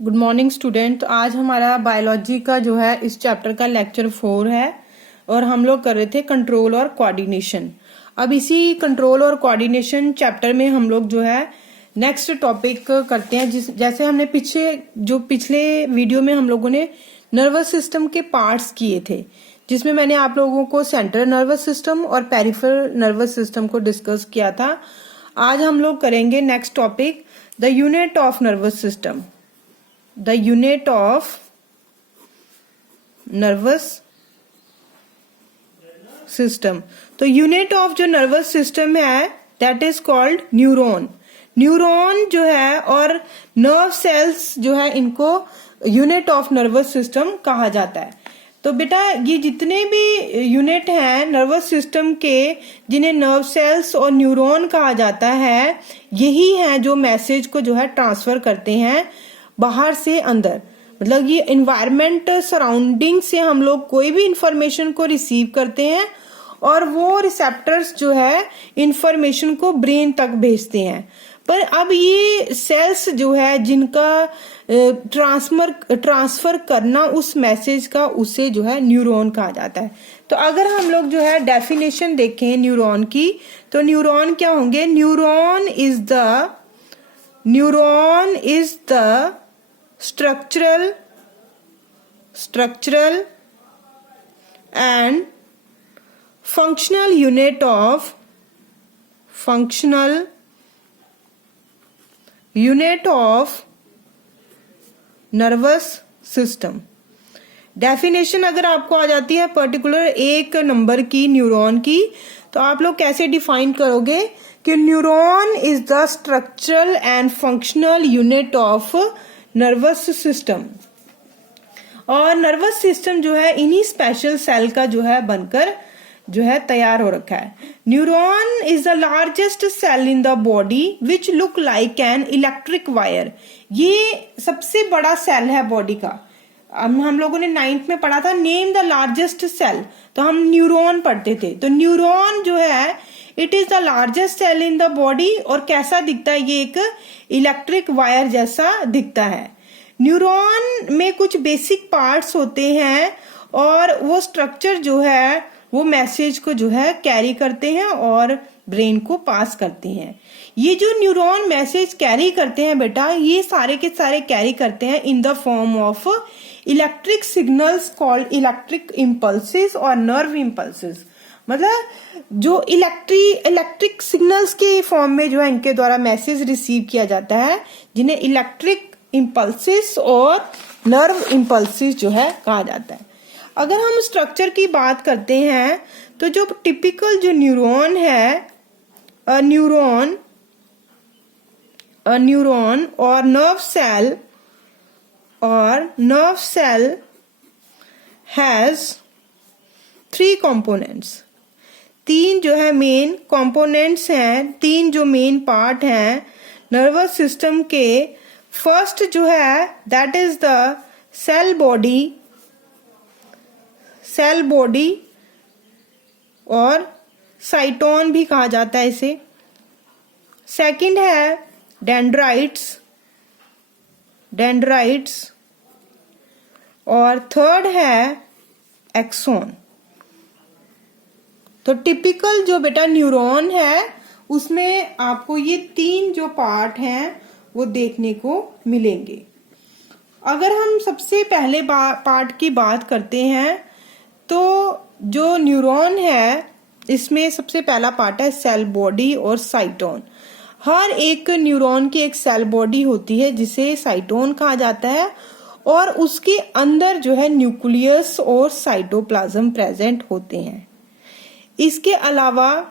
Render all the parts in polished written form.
Good morning student. तो आज हमारा बायोलॉजी का जो है इस चैप्टर का लेक्चर 4 है और हम लोग कर रहे थे कंट्रोल और कोऑर्डिनेशन। अब इसी कंट्रोल और कोऑर्डिनेशन चैप्टर में हम लोग जो है नेक्स्ट टॉपिक करते हैं। जैसे हमने पिछले वीडियो में हम लोगों ने नर्वस सिस्टम के पार्ट्स किए थे, जिसमें मैंने आप लोगों को सेंट्रल नर्वस सिस्टम और पेरिफेरल नर्वस सिस्टम को डिस्कस किया था। आज हम लोग करेंगे next topic the unit of nervous system, the unit of nervous system. तो यूनिट ऑफ जो नर्वस सिस्टम है that is called neuron. Neuron जो है और नर्व सेल्स जो है इनको यूनिट ऑफ नर्वस सिस्टम कहा जाता है। तो बेटा ये जितने भी यूनिट हैं नर्वस सिस्टम के जिन्हें नर्व सेल्स और न्यूरॉन कहा जाता है, यही हैं जो मैसेज को जो है ट्रांसफर करते हैं बाहर से अंदर। मतलब ये एनवायरमेंट सराउंडिंग से हम लोग कोई भी इंफॉर्मेशन को रिसीव करते हैं और वो रिसेप्टर्स जो है इंफॉर्मेशन को ब्रेन तक भेजते हैं। पर अब ये सेल्स जो है जिनका ट्रांसफर करना उस मैसेज का, उसे जो है न्यूरॉन कहा जाता है। तो अगर हम लोग जो है डेफिनेशन देखें न्यूरॉन की, तो न्यूरॉन क्या होंगे? Neuron is the structural and functional unit of nervous system। Definition अगर आपको आ जाती है पर्टिकुलर एक नंबर की न्यूरॉन की, तो आप लोग कैसे डिफाइन करोगे कि neuron is the structural and functional unit of nervous system. और नर्वस सिस्टम जो है इन्हीं स्पेशल सेल का जो है बनकर जो है तैयार हो रखा है। Neuron is the largest cell in the body which look like an electric wire. ये सबसे बड़ा सेल है बॉडी का। हम लोगों ने 9th में पढ़ा था नेम द लार्जेस्ट सेल, तो हम न्यूरॉन पढ़ते थे। तो न्यूरॉन जो है it is the largest cell in the body और कैसा दिखता है? ये एक इलेक्ट्रिक वायर जैसा दिखता है। न्यूरॉन में कुछ बेसिक पार्ट्स होते हैं और वो स्ट्रक्चर जो है वो मैसेज को जो है कैरी करते हैं और ब्रेन को पास करते हैं। ये जो न्यूरॉन मैसेज कैरी करते हैं बेटा, ये सारे के सारे कैरी करते हैं in the form of electric signals called electric impulses और नर्व इम्पल्सेस। मतलब जो इलेक्ट्रिक सिग्नल्स के फॉर्म में जो है इनके द्वारा मैसेज रिसीव किया जाता है, जिन्हें इलेक्ट्रिक इम्पल्सेस और नर्व इम्पल्सेस जो है कहा जाता है। अगर हम स्ट्रक्चर की बात करते हैं तो जो टिपिकल जो न्यूरॉन है, न्यूरॉन और नर्व सेल हैज 3 कंपोनेंट्स। 3 जो है मेन कंपोनेंट्स हैं, 3 जो मेन पार्ट हैं नर्वस सिस्टम के। फर्स्ट जो है that is the cell body और साइटोन भी कहा जाता है इसे। सेकंड है डेंड्राइट्स और थर्ड है एक्सोन। तो टिपिकल जो बेटा न्यूरॉन है उसमें आपको ये 3 जो पार्ट हैं वो देखने को मिलेंगे। अगर हम सबसे पहले पार्ट की बात करते हैं तो जो न्यूरॉन है इसमें सबसे पहला पार्ट है सेल बॉडी और साइटोन। हर एक न्यूरॉन की एक सेल बॉडी होती है जिसे साइटोन कहा जाता है और उसके अंदर जो है न्यूक्लियस और साइटोप्लाज्म प्रेजेंट होते हैं। इसके अलावा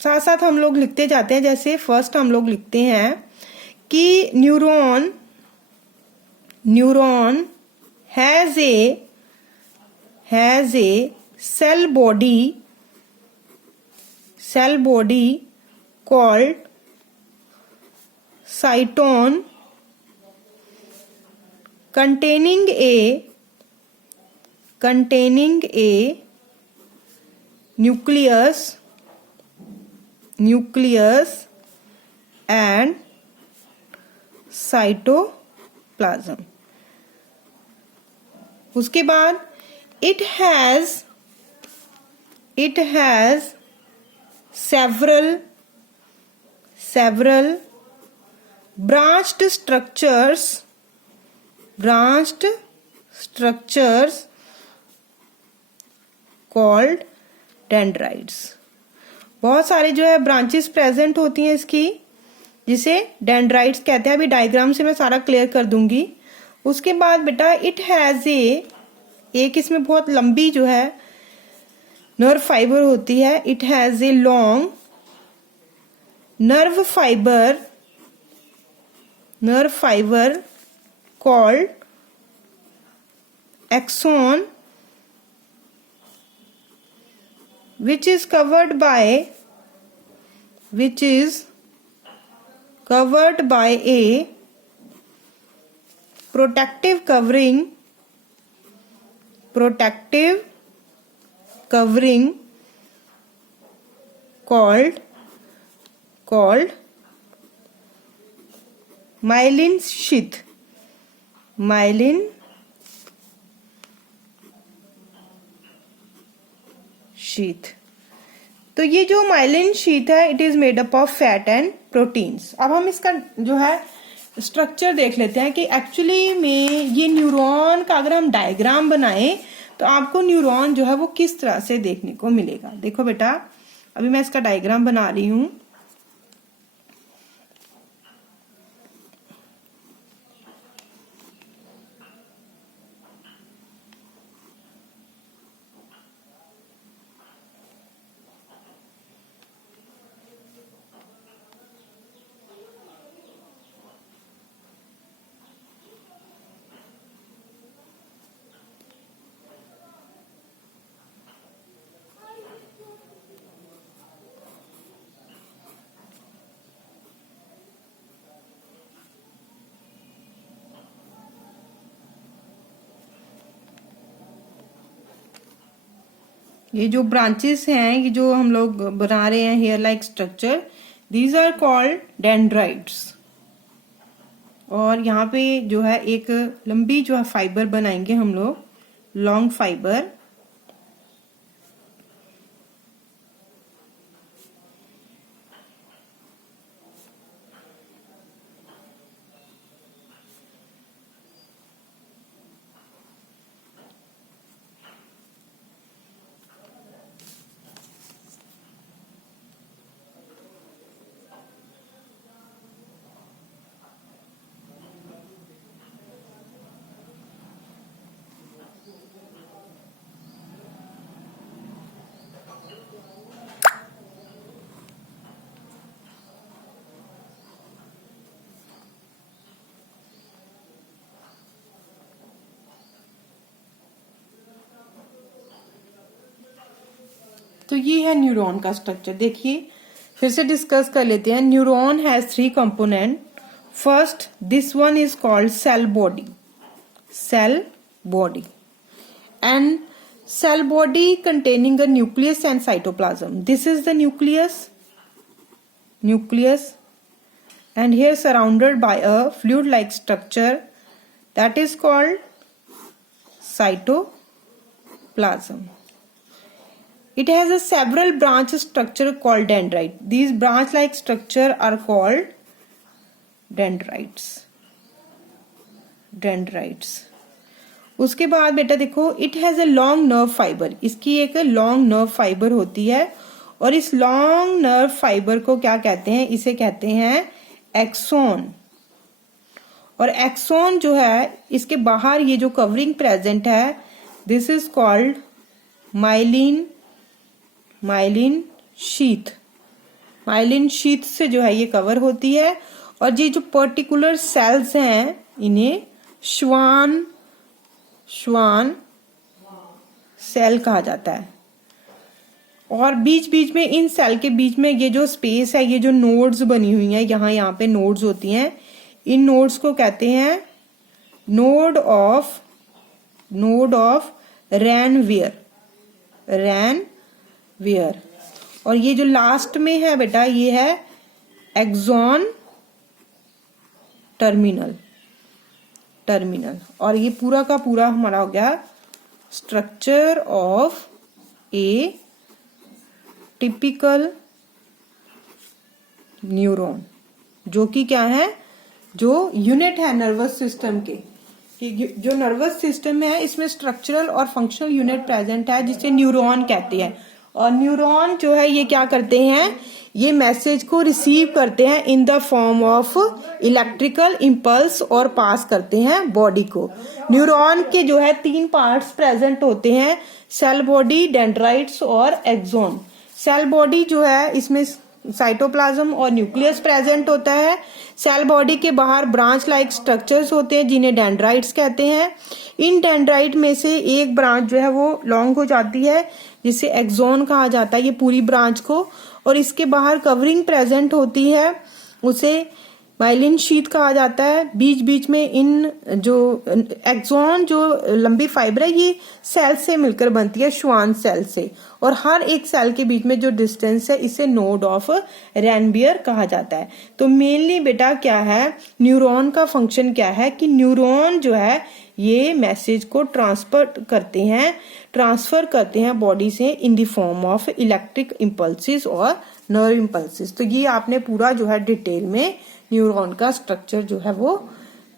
साथ साथ हम लोग लिखते जाते हैं। जैसे फर्स्ट हम लोग लिखते हैं कि neuron has a cell body called cyton containing a nucleus and cytoplasm। Cytoplasm. उसके बाद it has several branched structures called dendrites। बहुत सारे जो है ब्रांचेस प्रेजेंट होती हैं इसकी, जिसे डेंड्राइट्स कहते हैं। अभी डायग्राम से मैं सारा क्लियर कर दूंगी। उसके बाद बेटा इट हैज एक इसमें बहुत लंबी जो है नर्व फाइबर होती है। It has a long nerve fibre called axon which is covered by a protective covering called myelin sheath। तो ये जो माइलिन शीथ है it is made up of fat and proteins. अब हम इसका जो है स्ट्रक्चर देख लेते हैं कि एक्चुअली में ये न्यूरॉन का अगर हम डायग्राम बनाएं तो आपको न्यूरॉन जो है वो किस तरह से देखने को मिलेगा। देखो बेटा अभी मैं इसका डायग्राम बना रही हूं। ये जो ब्रांचेस हैं, ये जो हम लोग बना रहे हैं hair like structure, these are called dendrites. और यहाँ पे जो है एक लंबी जो है फाइबर बनाएंगे हम लोग, लॉन्ग फाइबर। तो ये है न्यूरॉन का स्ट्रक्चर। देखिए फिर से डिस्कस कर लेते हैं। Neuron has 3 component. First this one is called cell body and cell body containing a nucleus and cytoplasm. This is the nucleus and here surrounded by a fluid like structure that is called cytoplasm. It has a several branch structure called dendrite. These branch like structure are called dendrites. उसके बाद बेटा देखो it has a long nerve fibre. इसकी एक long nerve fibre होती है और इस लॉन्ग नर्व फाइबर को क्या कहते हैं, इसे कहते हैं एक्सोन। और एक्सोन जो है इसके बाहर ये जो कवरिंग प्रेजेंट है this is called myelin sheath. Myelin sheath से जो है ये कवर होती है और ये जो पर्टिकुलर सेल्स हैं इन्हें श्वान सेल कहा जाता है। और बीच बीच में इन सेल के बीच में ये जो स्पेस है, ये जो नोड्स बनी हुई हैं, यहाँ पे नोड्स होती हैं। इन नोड्स को कहते हैं नोड ऑफ रैनवियर। और ये जो लास्ट में है बेटा ये है एक्सॉन टर्मिनल। टर्मिनल। और ये पूरा का पूरा हमारा हो गया structure of A typical neuron, जो कि क्या है, जो यूनिट है नर्वस सिस्टम के, कि जो नर्वस सिस्टम है इसमें स्ट्रक्चरल और फंक्शनल यूनिट प्रेजेंट है जिसे न्यूरॉन कहते हैं। और न्यूरॉन जो है ये क्या करते हैं, ये मैसेज को रिसीव करते हैं in the form of electrical impulse और पास करते हैं बॉडी को। न्यूरॉन के जो है 3 पार्ट्स प्रेजेंट होते हैं, सेल बॉडी, डेंड्राइट्स और एक्सोन। सेल बॉडी जो है इसमें साइटोप्लाज्म और न्यूक्लियस प्रेजेंट होता है। सेल बॉडी के बाहर ब्रांच लाइक स्ट्रक्चर्स होते हैं जिन्हें डेंड्राइट्स कहते हैं। इन डेंड्राइट में से एक ब्रांच जो है वो लॉन्ग हो जाती है जिसे एक्सोन कहा जाता है, ये पूरी ब्रांच को। और इसके बाहर कवरिंग प्रेजेंट होती है, उसे माइलिन शीथ कहा जाता है। बीच बीच में इन जो एक्सोन जो लंबी फाइबर है ये सेल से मिलकर बनती है, श्वान सेल से। और हर एक सेल के बीच में जो डिस्टेंस है इसे नोड ऑफ रेनबियर कहा जाता है। तो मेनली बेटा क्या है, न्यूरॉन का फंक्शन क्या है कि न्यूरॉन जो है ये मैसेज को ट्रांसफर करते हैं बॉडी से in the form of electric impulses और नर्व इम्पल्सिस। तो ये आपने पूरा जो है डिटेल में न्यूरॉन का स्ट्रक्चर जो है वो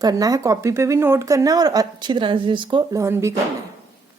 करना है, कॉपी पे भी नोट करना है और अच्छी तरह से इसको लर्न भी करना है।